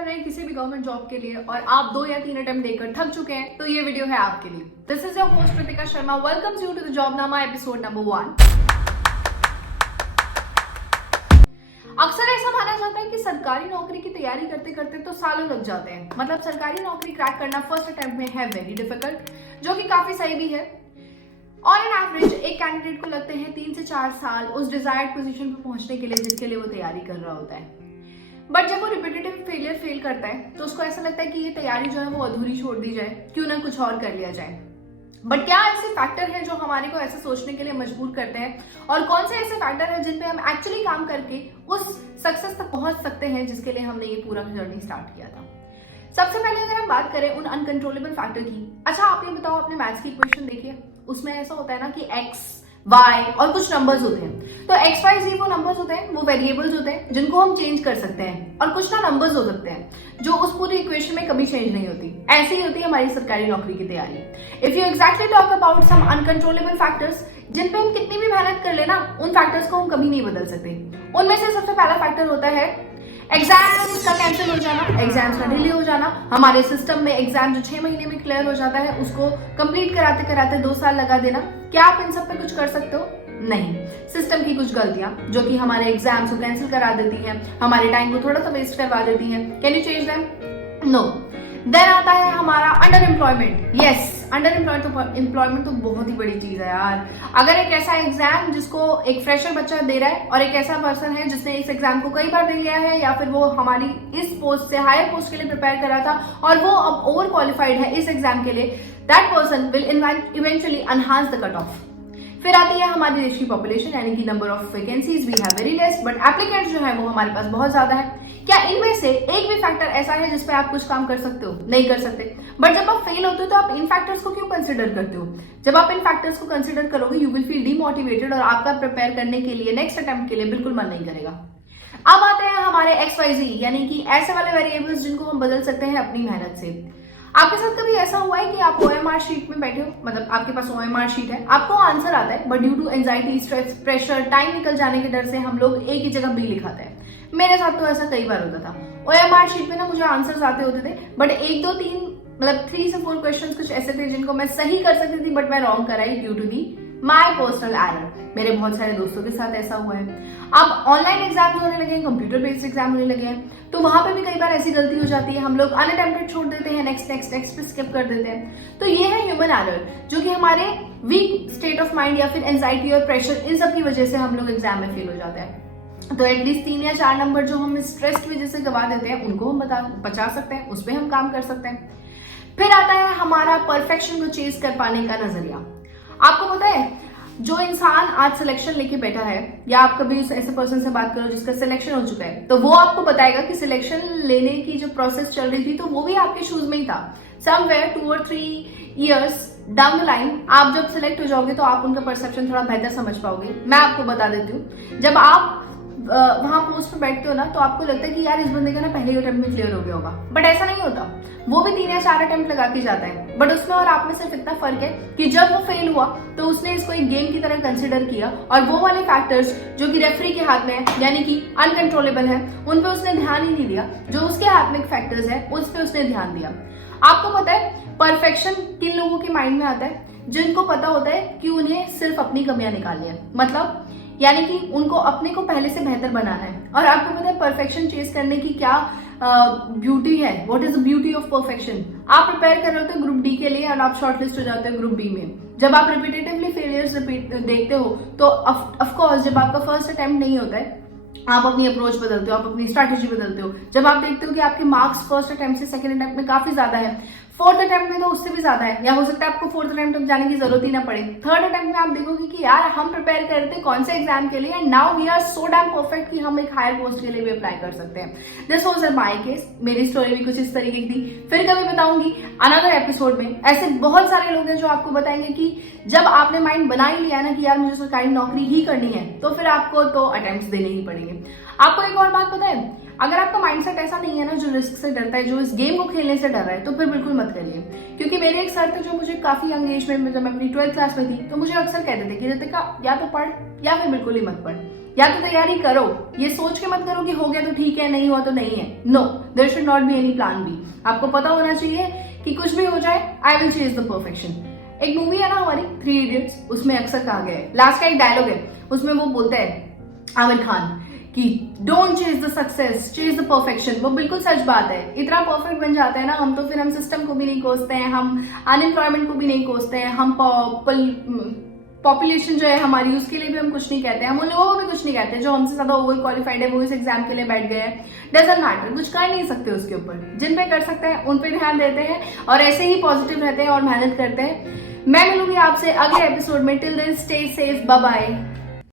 कर रहे हैं किसी भी गवर्नमेंट जॉब के लिए और आप 2 या 3 अटेम्प्ट देकर थक चुके हैं तो ये वीडियो है आपके लिए। This is your host Kritika Sharma, welcomes you to the Jobnama episode number 1। अक्सर ऐसा माना जाता है कि सरकारी नौकरी की तैयारी करते करते तो सालों लग जाते हैं। मतलब सरकारी नौकरी क्रैक करना फर्स्ट अटेम्प्ट में है वेरी डिफिकल्ट, जो कि काफी सही भी है। ऑन एन एवरेज एक कैंडिडेट को लगते हैं 3 से 4 साल उस डिजायर्ड पोजीशन पर पहुंचने के लिए जिसके लिए वो तैयारी कर रहा होता है। बट जब वो रिपीटेटिव फेल करता है तो उसको ऐसा लगता है कि ये तैयारी जो है वो अधूरी छोड़ दी जाए, क्यों ना कुछ और कर लिया जाए। बट क्या ऐसे फैक्टर हैं जो हमारे को ऐसा सोचने के लिए मजबूर करते हैं, और कौन से ऐसे फैक्टर हैं जिन पे हम एक्चुअली काम करके उस सक्सेस तक पहुंच सकते हैं जिसके लिए हमने ये पूरा जर्नी स्टार्ट किया था। सबसे पहले अगर हम बात करें उन अनकंट्रोलेबल फैक्टर की, अच्छा आप ये बताओ, आपने मैथ्स की इक्वेशन देखी है, उसमें ऐसा होता है ना कि x, y और कुछ नंबर्स होते हैं। तो x, y, z वो नंबर्स होते हैं, वो वेरिएबल्स होते हैं जिनको हम चेंज कर सकते हैं, और कुछ ना नंबर्स हो सकते हैं जो उस पूरी इक्वेशन में कभी चेंज नहीं होती। ऐसी ही होती है हमारी सरकारी नौकरी की तैयारी। If you exactly talk about some uncontrollable factors जिन पे हम कितनी भी मेहनत कर लेना, उन फैक्टर्स को हम कभी नहीं बदल सकते। उनमें से सबसे पहला फैक्टर होता है एग्जाम्स का कैंसिल हो जाना, एग्जाम्स का डिले हो जाना। हमारे सिस्टम में एग्जाम जो 6 महीने में क्लियर हो जाता है उसको कंप्लीट कराते कराते 2 साल लगा देना। क्या आप इन सब पे कुछ कर सकते हो? नहीं। सिस्टम की कुछ गलतियां जो कि हमारे एग्जाम्स को कैंसिल करा देती हैं, हमारे टाइम को थोड़ा सा वेस्ट करवा देती हैं। Can you change them? No. Then आता है हमारा underemployment. Yes, underemployment तो बहुत ही बड़ी चीज है यार। अगर एक ऐसा एग्जाम जिसको एक फ्रेशर बच्चा दे रहा है और एक ऐसा पर्सन है जिसने इस एग्जाम को कई बार दे लिया है, या फिर वो हमारी इस पोस्ट से हायर पोस्ट के लिए प्रिपेयर करा था और वो अब ओवर क्वालिफाइड है इस एग्जाम के लिए, that person will eventually enhance the cut off. फिर आती है हमारी देश की पॉपुलेशन, यानी कि number of vacancies we have very less but applicants जो है वो हमारे पास बहुत ज्यादा है। क्या इनमें से एक भी फैक्टर ऐसा है जिसपे आप कुछ काम कर सकते हो? नहीं कर सकते। बट जब आप फेल होते हो तो आप इन फैक्टर्स को क्यों कंसिडर करते हो? जब आप इन फैक्टर्स को कंसिडर करोगे यू विल फील डीमोटिवेटेड और आपका प्रिपेयर करने के लिए नेक्स्ट अटेम्प्ट के लिए बिल्कुल मन नहीं करेगा। अब आते हैं हमारे XYZ, यानी कि ऐसे वाले वेरिएबल्स जिनको हम बदल सकते हैं अपनी मेहनत से। आपके साथ कभी ऐसा हुआ है कि आप OMR शीट में बैठे हो, मतलब आपके पास OMR शीट है, आपको आंसर आता है but due to anxiety, stress, pressure, time निकल जाने के डर से हम लोग एक ही जगह बी लिखाते हैं। मेरे साथ तो ऐसा कई बार होता था। OMR शीट में ना मुझे आंसर्स आते होते थे बट 1, 2, 3 मतलब 3 से 4 क्वेश्चंस कुछ ऐसे थे जिनको मैं सही कर सकती थी बट मैं रॉन्ग कराई due to the my personal error. मेरे बहुत सारे दोस्तों के साथ ऐसा हुआ है। अब ऑनलाइन एग्जाम होने लगे हैं, कंप्यूटर बेस्ड एग्जाम होने लगे हैं, तो वहां पे भी कई बार ऐसी गलती हो जाती है, हम लोग अनअटेम्प्टेड छोड़ देते हैं, नेक्स्ट पे स्किप कर देते हैं। तो ये है ह्यूमन एरर, जो कि हमारे वीक स्टेट ऑफ माइंड या फिर एंजाइटी और प्रेशर, इन सब की वजह से हम लोग एग्जाम में फेल हो जाते हैं। तो एटलीस्ट 3 या 4 नंबर जो हम स्ट्रेस की वजह से गवा देते हैं उनको हम बचा सकते हैं, उस पर हम काम कर सकते हैं। फिर आता है हमारा परफेक्शन को चेज कर पाने का नजरिया। आपको पता है, जो इंसान आज सिलेक्शन लेके बैठा है, या आप कभी उस ऐसे पर्सन से बात करो जिसका सिलेक्शन हो चुका है, तो वो आपको बताएगा कि सिलेक्शन लेने की जो प्रोसेस चल रही थी तो वो भी आपके शूज में ही था। समवेयर 2 और 3 years डाउन द लाइन आप जब सिलेक्ट हो जाओगे तो आप उनका परसेप्शन थोड़ा बेहतर समझ पाओगे। मैं आपको बता देती हूँ, जब आप वहां पोस्ट पे बैठते हो ना तो आपको लगता है कि यार इस बंदे का ना पहले अटेम्प्ट में क्लियर हो गया होगा, बट ऐसा नहीं होता। वो भी 3 या 4 अटेम्प्ट लगा के जाता है, बट उसमें और आप में सिर्फ इतना फर्क है कि जब वो फेल हुआ तो उसने इसको एक गेम की तरह कंसिडर किया, और वो वाले फैक्टर्स जो कि रेफरी के हाथ में है, यानी कि अनकंट्रोलेबल है, उन पे उसने ध्यान ही नहीं दिया। जो उसके हाथ में फैक्टर्स है उस पे उसने ध्यान दिया। आपको पता है परफेक्शन किन लोगों के माइंड में आता है? जिनको पता होता है कि उन्हें सिर्फ अपनी कमियां निकालनी है, मतलब यानी कि उनको अपने को पहले से बेहतर बनाना है। और आपको पता है परफेक्शन चेज करने की क्या ब्यूटी है? What is the beauty of perfection? आप प्रिपेयर कर रहे होते हो ग्रुप डी के लिए और आप शॉर्टलिस्ट हो जाते हो ग्रुप बी में। जब आप रिपीटेटिवली फेलियर्स देखते हो तो ऑफकोर्स जब आपका फर्स्ट अटेम्प्ट नहीं होता है आप अपनी अप्रोच बदलते हो, आप अपनी स्ट्रैटेजी बदलते हो। जब आप देखते हो कि आपके मार्क्स फर्स्ट अटेम्प्ट से सेकंड अटेम्प्ट में काफी ज्यादा है, फोर्थ अटेम्प्ट में तो उससे भी ज्यादा है, या हो सकता है आपको फोर्थ अटेम्प्ट तक जाने की जरूरत ही ना पड़े। थर्ड अटेम्प्ट में आप देखोगे कि यार हम प्रिपेयर कर रहे थे कौन से एग्जाम के लिए, and now we are so damn perfect कि हम एक हायर पोस्ट के लिए भी अप्लाई कर सकते हैं। दिस वाज माय केस, मेरी स्टोरी भी कुछ इस तरीके की थी। फिर कभी बताऊंगी अनदर एपिसोड में। ऐसे बहुत सारे लोग हैं जो आपको बताएंगे कि जब आपने माइंड बना ही लिया ना कि यार मुझे सरकारी नौकरी ही करनी है, तो फिर आपको तो अटेम्प्ट्स देने ही पड़ेंगे। आपको एक और बात पता है, अगर आपका माइंडसेट ऐसा नहीं है ना जो रिस्क से डरता है, जो इस गेम को खेलने से डर रहा है, तो फिर बिल्कुल मत करिए। क्योंकि मेरे एक सर थे जो मुझे काफी यंग एज में, जब मैं अपनी 12th क्लास में थी, तो मुझे अक्सर कहते थे कि रितिका या तो पढ़ या फिर बिल्कुल ही मत पढ़। या तो तैयारी करो, ये सोच के मत करो कि हो गया तो ठीक है, नहीं हुआ तो नहीं है। No, there should not be any plan B. आपको पता होना चाहिए कि कुछ भी हो जाए, I will chase the perfection. एक मूवी है ना हमारी 3 इडियट्स, उसमें अक्सर कहा गया है, लास्ट का एक डायलॉग है, उसमें वो बोलता है आमिर खान कि don't chase the success, chase the perfection. वो बिल्कुल सच बात है। इतना परफेक्ट बन जाते हैं ना हम, तो फिर हम सिस्टम को भी नहीं कोसते हैं, हम अनएम्प्लॉयमेंट को भी नहीं कोसते हैं, हम पॉपुलेशन जो है हमारी उसके लिए भी हम कुछ नहीं कहते हैं, हम उन लोगों को भी कुछ नहीं कहते जो हमसे ज्यादा ओवर क्वालिफाइड है, वो इस एग्जाम के लिए बैठ गए हैं। डजंट मैटर, कुछ कर नहीं सकते उसके ऊपर। जिन पे कर सकते हैं उन पे ध्यान देते हैं और ऐसे ही पॉजिटिव रहते हैं और मेहनत करते हैं। मैं मिलूंगी आपसे अगले एपिसोड में। Till then stay safe, bye bye.